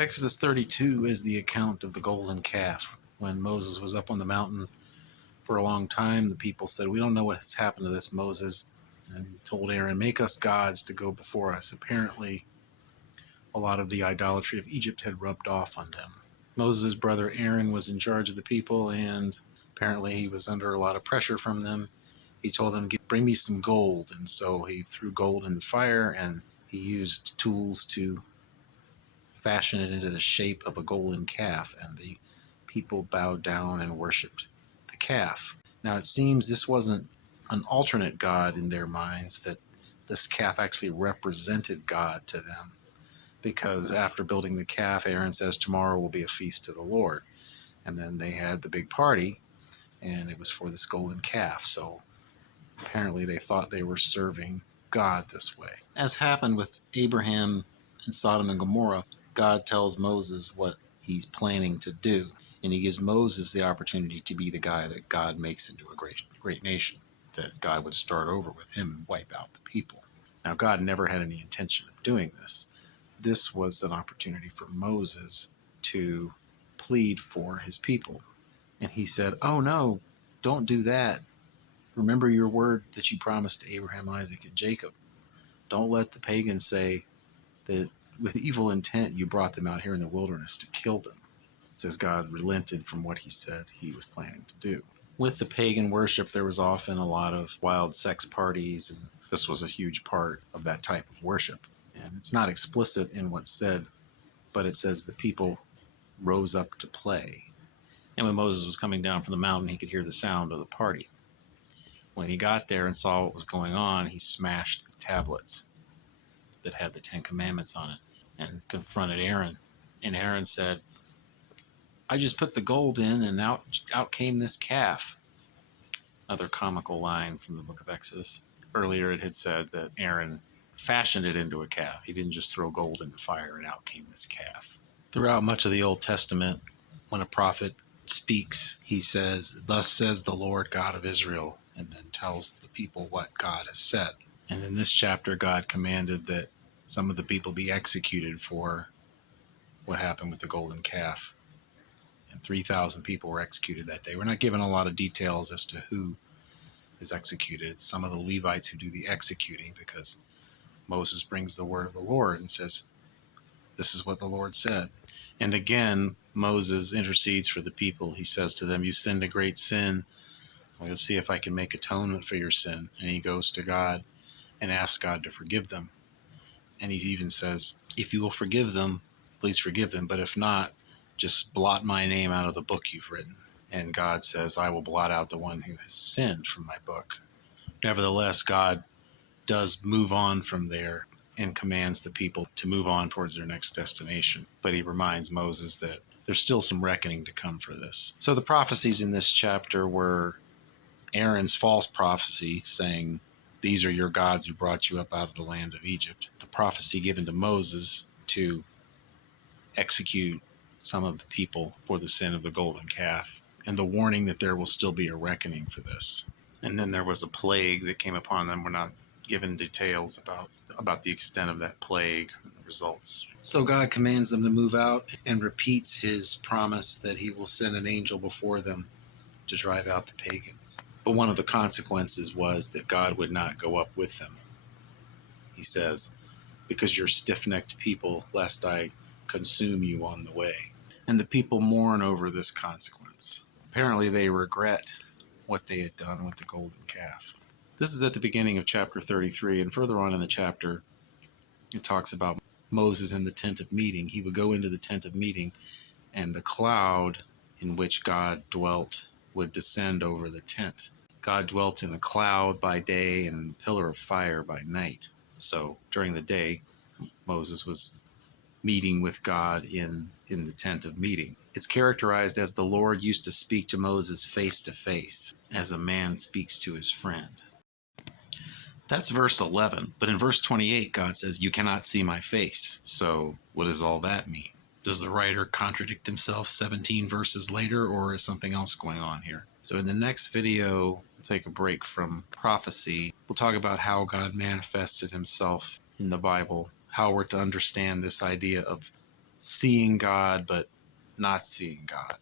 Exodus 32 is the account of the golden calf. When Moses was up on the mountain for a long time, the people said, "We don't know what has happened to this Moses," and told Aaron, "Make us gods to go before us." Apparently, a lot of the idolatry of Egypt had rubbed off on them. Moses' brother Aaron was in charge of the people, and apparently he was under a lot of pressure from them. He told them, "Bring me some gold." And so he threw gold in the fire, and he used tools to fashion it into the shape of a golden calf, and the people bowed down and worshipped the calf. Now it seems this wasn't an alternate god in their minds, that this calf actually represented God to them, because after building the calf, Aaron says, "Tomorrow will be a feast to the Lord." And then they had the big party, and it was for this golden calf. So apparently they thought they were serving God this way. As happened with Abraham and Sodom and Gomorrah, God tells Moses what he's planning to do, and he gives Moses the opportunity to be the guy that God makes into a great nation, that God would start over with him and wipe out the people. Now, God never had any intention of doing this. This was an opportunity for Moses to plead for his people. And he said, "Oh no, don't do that. Remember your word that you promised to Abraham, Isaac, and Jacob. Don't let the pagans say that with evil intent you brought them out here in the wilderness to kill them." It says God relented from what he said he was planning to do. With the pagan worship, there was often a lot of wild sex parties, and this was a huge part of that type of worship. And it's not explicit in what's said, but it says the people rose up to play. And when Moses was coming down from the mountain, he could hear the sound of the party. When he got there and saw what was going on, he smashed the tablets that had the Ten Commandments on it and confronted Aaron. And Aaron said, "I just put the gold in, and out came this calf." Another comical line from the book of Exodus. Earlier it had said that Aaron fashioned it into a calf. He didn't just throw gold in the fire and out came this calf. Throughout much of the Old Testament, when a prophet speaks, he says, "Thus says the Lord God of Israel," and then tells the people what God has said. And in this chapter, God commanded that some of the people be executed for what happened with the golden calf. And 3,000 people were executed that day. We're not given a lot of details as to who is executed. It's some of the Levites who do the executing, because Moses brings the word of the Lord and says, "This is what the Lord said." And again, Moses intercedes for the people. He says to them, "You sinned a great sin. I'm going to see if I can make atonement for your sin." And he goes to God and asks God to forgive them. And he even says, "If you will forgive them, please forgive them. But if not, just blot my name out of the book you've written." And God says, "I will blot out the one who has sinned from my book." Nevertheless, God does move on from there and commands the people to move on towards their next destination. But he reminds Moses that there's still some reckoning to come for this. So the prophecies in this chapter were Aaron's false prophecy saying, "These are your gods who brought you up out of the land of Egypt." The prophecy given to Moses to execute some of the people for the sin of the golden calf, and the warning that there will still be a reckoning for this. And then there was a plague that came upon them. We're not given details about the extent of that plague and the results. So God commands them to move out and repeats his promise that he will send an angel before them to drive out the pagans. But one of the consequences was that God would not go up with them. He says, "Because you're stiff-necked people, lest I consume you on the way." And the people mourn over this consequence. Apparently they regret what they had done with the golden calf. This is at the beginning of chapter 33, and further on in the chapter, it talks about Moses in the tent of meeting. He would go into the tent of meeting, and the cloud in which God dwelt would descend over the tent. God dwelt in a cloud by day and a pillar of fire by night. So during the day, Moses was meeting with God in the tent of meeting. It's characterized as the Lord used to speak to Moses face to face, as a man speaks to his friend. That's verse 11. But in verse 28, God says, "You cannot see my face." So what does all that mean? Does the writer contradict himself 17 verses later, or is something else going on here? So in the next video, we'll take a break from prophecy. We'll talk about how God manifested himself in the Bible, how we're to understand this idea of seeing God but not seeing God.